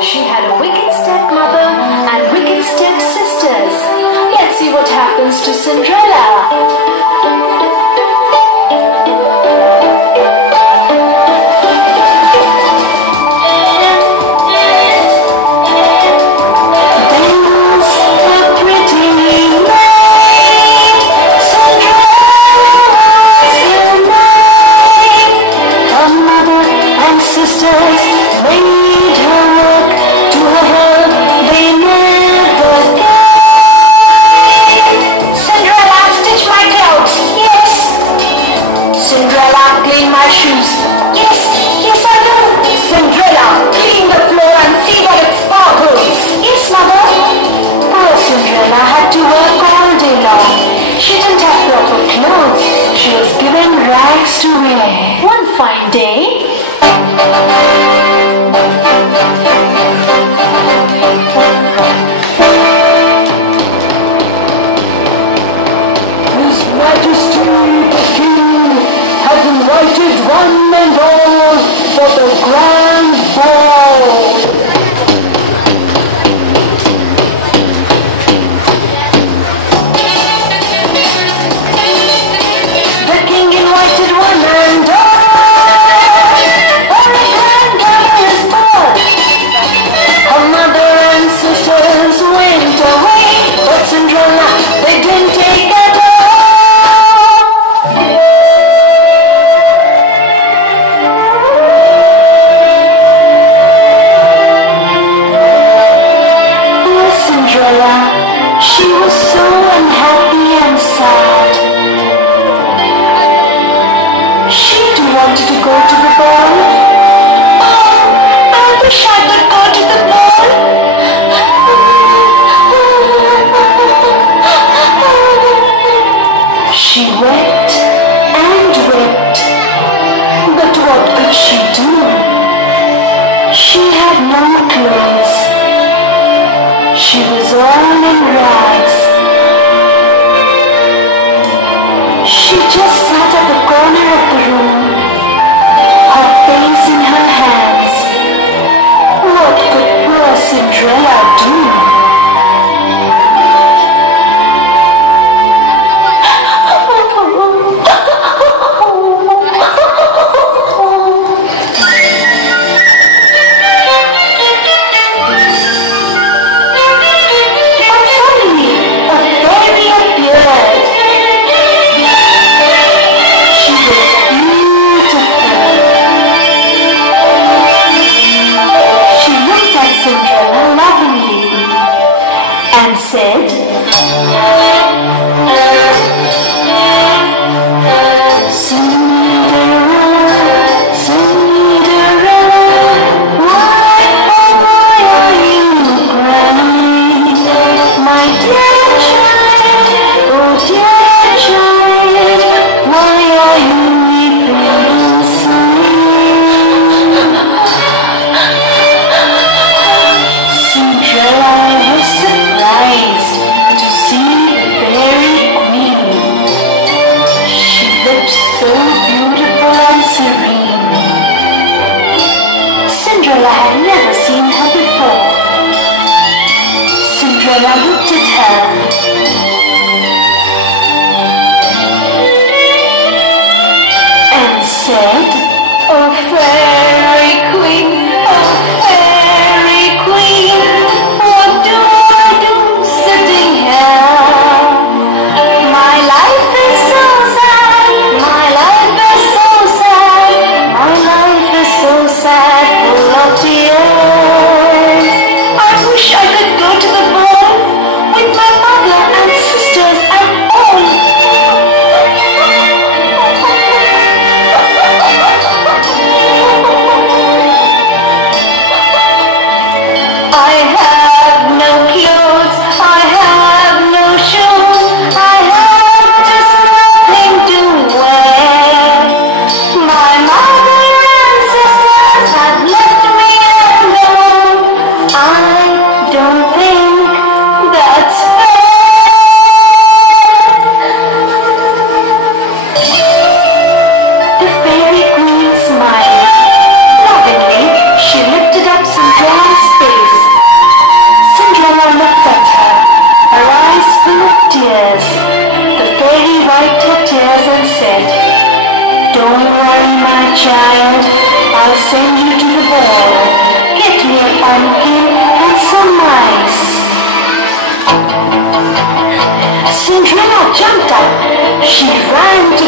She had a wicked stepmother and wicked stepsisters. Let's see what happens to Cinderella. Sisters made her work to her help, they never gave. Cinderella, stitch my clothes. Yes. Cinderella, clean my shoes. Yes, yes I do. Cinderella, clean the floor and see that it sparkles. Yes, mother. Poor Cinderella had to work all day long. She didn't have proper clothes. She was given rags to wear. One fine day, His Majesty the King has invited one and all for the grand ball. The King invited one and all. Sisters went away, but Cinderella, they didn't take at all. Poor Cinderella, she was so unhappy and sad. She too wanted to go to the ball. Oh, I wish I could go to the ball. She wept and wept, but what could she do? She had no clothes. She was all in rags. She just sat at the corner of the room, her face in her hands. What could poor Cinderella do? Said, Cinderella, Cinderella, why, oh why are you crying? My dear child, oh dear child, why are you weeping inside? Cinderella was surprised to see the fairy queen. She looked so beautiful and serene. Cinderella had never seen her before. Cinderella looked at her and said, "Oh fairy queen, oh fairy queen, what do I do sitting here? My life is so sad, my life is so sad, my life is so sad, full of tears. I wish I could go to the ball with my mother and sisters and all." my child. I'll send you to the ball. Get me a pumpkin and some mice. Cinderella jumped up. She ran to